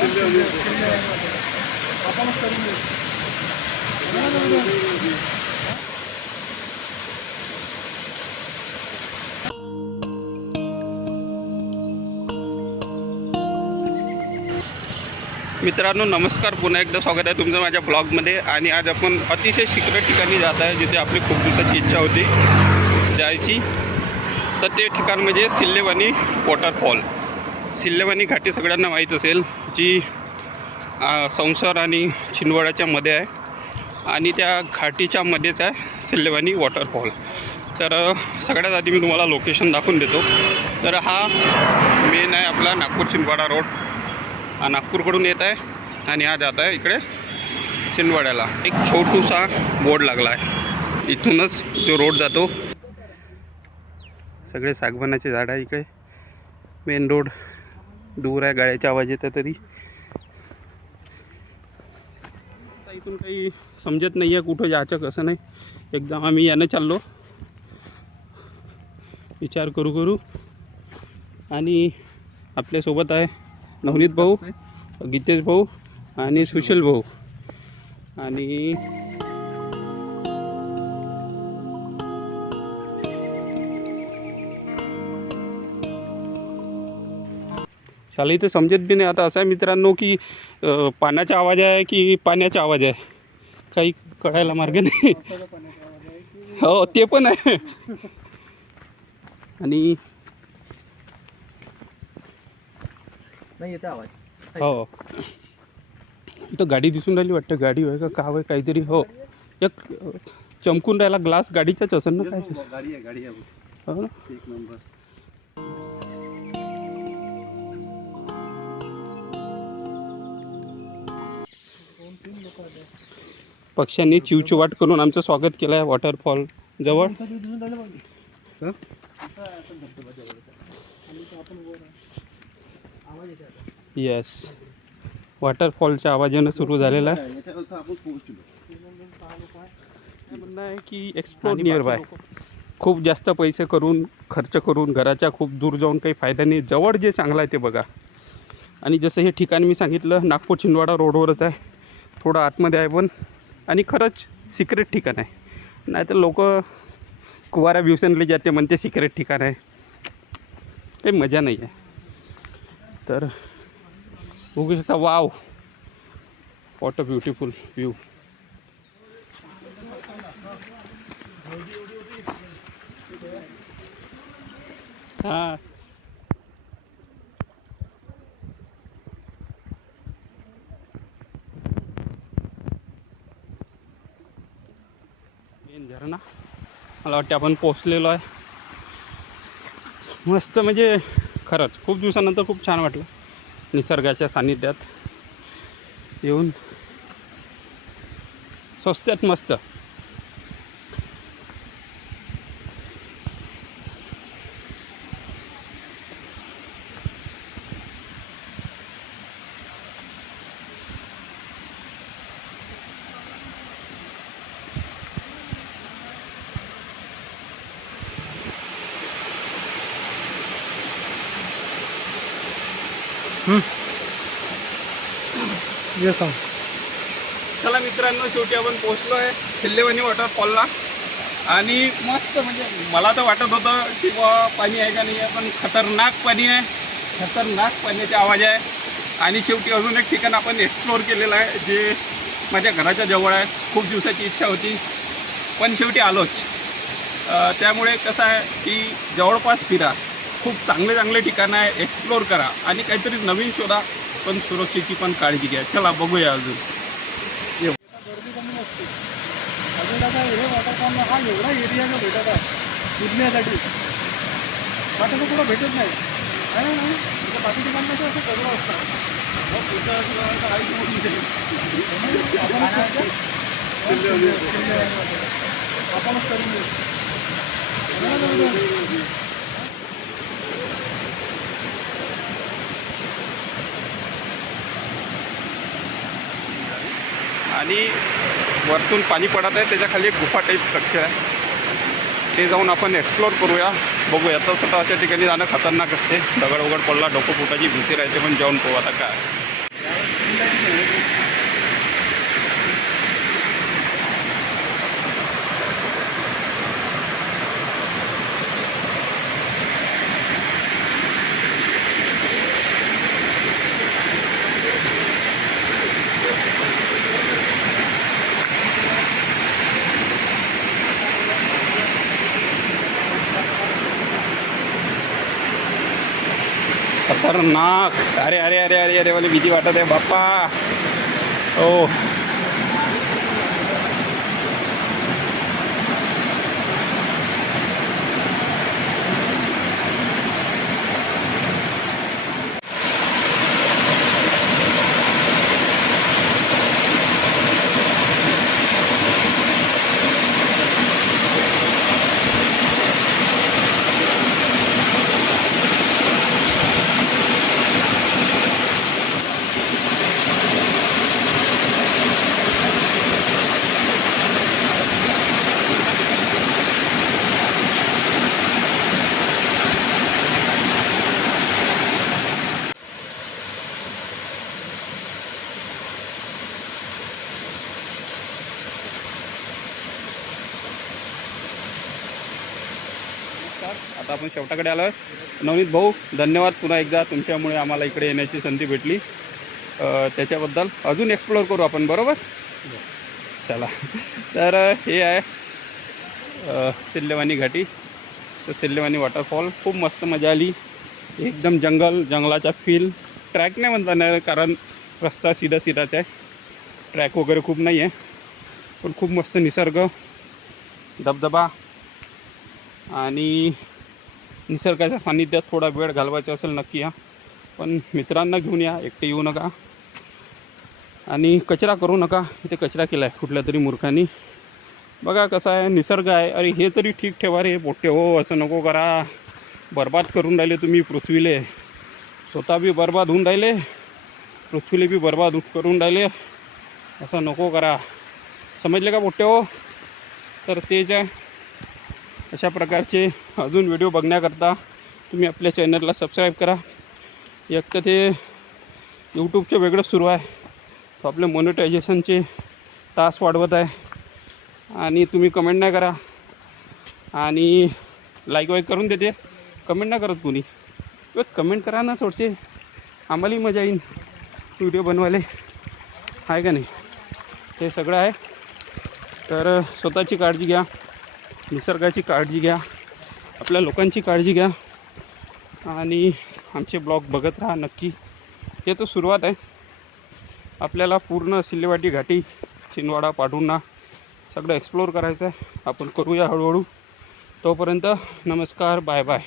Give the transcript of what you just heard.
मित्रांनो नमस्कार, पुन्हा एकदा स्वागत आहे तुमचं माझ्या ब्लॉगमध्ये. आणि आज आपण अतिशय सिक्रेट ठिकाणी जात आहे, जिथे आपली खूप दिवसाची इच्छा होती जायची. तर ते ठिकाण म्हणजे सिल्लेवानी वॉटरफॉल. सिल्लेवानी घाटी सगळ्यांना माहीत असेल, जी संसार आणि छिंदवाडाच्या मध्ये आहे. आणि त्या घाटीच्या मध्येच आहे सिल्लेवानी वॉटरफॉल. तर सगळ्यात आधी मी तुम्हाला लोकेशन दाखवून देतो. तर हा मेन आहे आपला नागपूर छिंदवाडा रोड. नागपूरकडून येत आहे आणि हा जात आहे इकडे छिंदवाड्याला. एक छोटूसा बोर्ड लागला आहे, इथूनच जो रोड जातो. सगळे सागवानाचे झाड आहे इकडे. मेन रोड दूर आहे, गाड्याचा आवाज येतो तरी. इथून काही समजत नाही आहे कुठं जायचं कसं नाही. एकदम आम्ही यानं चाललो विचार करू. आणि आपल्यासोबत आहे नवनीत भाऊ, गीतेश भाऊ आणि सुशील भाऊ. आणि शाला इथं समजत बी नाही. आता असं आहे मित्रांनो की पाण्याचा आवाज आहे की पाण्याचा आवाज आहे, काही कळायला मार्ग नाही. हो ते पण आहे. आणि नाही येते आवाज. हो इथं गाडी दिसून राहिली वाटतं. गाडी होय का काय होय काहीतरी. हो एक चमकून राहिला ग्लास गाडीचाच असेल ना. काय गाडी आहे हो ना. एक नंबर. पक्ष्यांनी चिवचिवाट करून आमचं स्वागत केलं आहे वॉटरफॉल जवळ. येस, वॉटरफॉलच्या आवाजानं सुरू झालेला आहे. म्हणणं आहे की एक्सप्लोर नियर बाय. खूप जास्त पैसे करून खर्च करून घराच्या खूप दूर जाऊन काही फायदा नाही. जवळ जे चांगलं आहे ते बघा. आणि जसं हे ठिकाण मी सांगितलं नागपूर छिंदवाडा रोडवरच आहे, थोडं आतमध्ये आहे पण. आणि खरंच सिक्रेट ठिकाण आहे. नाहीतर लोक कुवाऱ्या ब्युसेनला जाते म्हणते सिक्रेट ठिकाण आहे, काही मजा नाही आहे. तर बघू शकता. Wow, what a beautiful view. हां मेन झरणा. मला वाटते आपण पोचलेलो आहे. मस्त, म्हणजे खरंच खूप दिवसानंतर खूप छान वाटलं निसर्गाच्या सानिध्यात येऊन. स्वस्त्यात मस्त. चला मित्रांनो, शेवटी आपण पोचलो आहे सिल्लेवानी वॉटरफॉलला. आणि मस्त, म्हणजे मला तर वाटत होतं की बा पाणी आहे का नाही आहे, पण खतरनाक पाणी आहे. खतरनाक पाण्याचा आवाज आहे. आणि शेवटी अजून एक ठिकाण आपण एक्सप्लोअर केलेलं आहे, जे माझ्या घराच्या जवळ आहे. खूप दिवसाची इच्छा होती पण शेवटी आलोच. त्यामुळे कसं आहे की जवळपास फिरा, खूप चांगले चांगले ठिकाणं आहे, एक्सप्लोअर करा आणि काहीतरी नवीन शोधा, पण सुरक्षेची पण काळजी घ्या. चला बघूया अजून. गर्दी कमी नसते. अजून आता हे वॉटरफॉल हा एवढा एरिया जो भेटत आहे फिरण्यासाठी, बाकीचं कुठं भेटत नाही. आहे ना, म्हणजे बाकी ठिकाणी कसं असं सगळं असतं. आपणच करून देऊ. आणि वरतून पाणी पडत आहे, त्याच्या खाली एक गुफा टाईप स्ट्रक्चर आहे. ते जाऊन आपण एक्सप्लोअर करूया, बघूया. तसं तर अशा ठिकाणी जाणं खतरनाक असते. दगड वगड पडला, डोकं फुटाची भीती राहते, पण जाऊन पाहू आता काय. खतरनाक. अरे अरे अरे अरे अरे मला भीती वाटत आहे बाप्पा. ओ आता आपण शेवटाकडे आलो आहे. नवनीत भाऊ, धन्यवाद पुन्हा एकदा. तुमच्यामुळे आम्हाला इकडे येण्याची संधी भेटली. त्याच्याबद्दल अजून एक्सप्लोअर करू आपण, बरोबर? चला. तर हे आहे सिल्लेवानी घाटी. तर सिल्लेवानी वॉटरफॉल खूप मस्त मजा आली. एकदम जंगलाचा फील. ट्रॅक नाही म्हणता येणार कारण रस्ता सीधाच आहे. ट्रॅक वगैरे खूप नाही आहे, पण खूप मस्त निसर्ग, धबधबा आणि निसर्गाच्या सान्निध्यात थोडा वेळ घालवायचा असेल नक्की या. पण मित्रांना घेऊन या, एकटे येऊ नका. आणि कचरा करू नका. इथे कचरा केला आहे कुठल्या तरी मूर्खांनी. बघा कसा आहे निसर्ग आहे. अरे हे तरी ठीक ठेवा रे पोट्टे हो, असं नको करा. बरबाद करून राहिले तुम्ही पृथ्वीले. स्वतः बी बरबाद होऊन राहिले, पृथ्वीले बी बरबाद करून राहिले. असं नको करा, समजले का पोट्टे हो? तर ते ज्या अशा प्रकारचे अजून व्हिडिओ बघण्याकरता तुम्ही आपल्या चॅनलला सबस्क्राईब करा. एक तर ते यूट्यूबचं वेगळंच सुरू आहे, तो आपले मॉनिटायझेशनचे तास वाढवत आहे. आणि तुम्ही कमेंट नाही करा आणि लाईक वाईक करून देते. कमेंट नाही करत कोणी. कमेंट करा ना थोडेसे, आम्हालाही मजा येईल व्हिडिओ बनवायला, आहे का नाही? हे सगळं आहे. तर स्वतःची काळजी घ्या, निसर्गाची काळजी घ्या, आपल्या लोकांची काळजी घ्या आणि आमचे ब्लॉग बघत राहा नक्की. हे तर सुरुवात आहे. आपल्याला पूर्ण सिल्लेवाडी घाटी, छिंदवाडा, पांढुर्णा सगळं एक्सप्लोअर करायचं आहे. आपण करूया हळूहळू. तोपर्यंत नमस्कार, बाय बाय.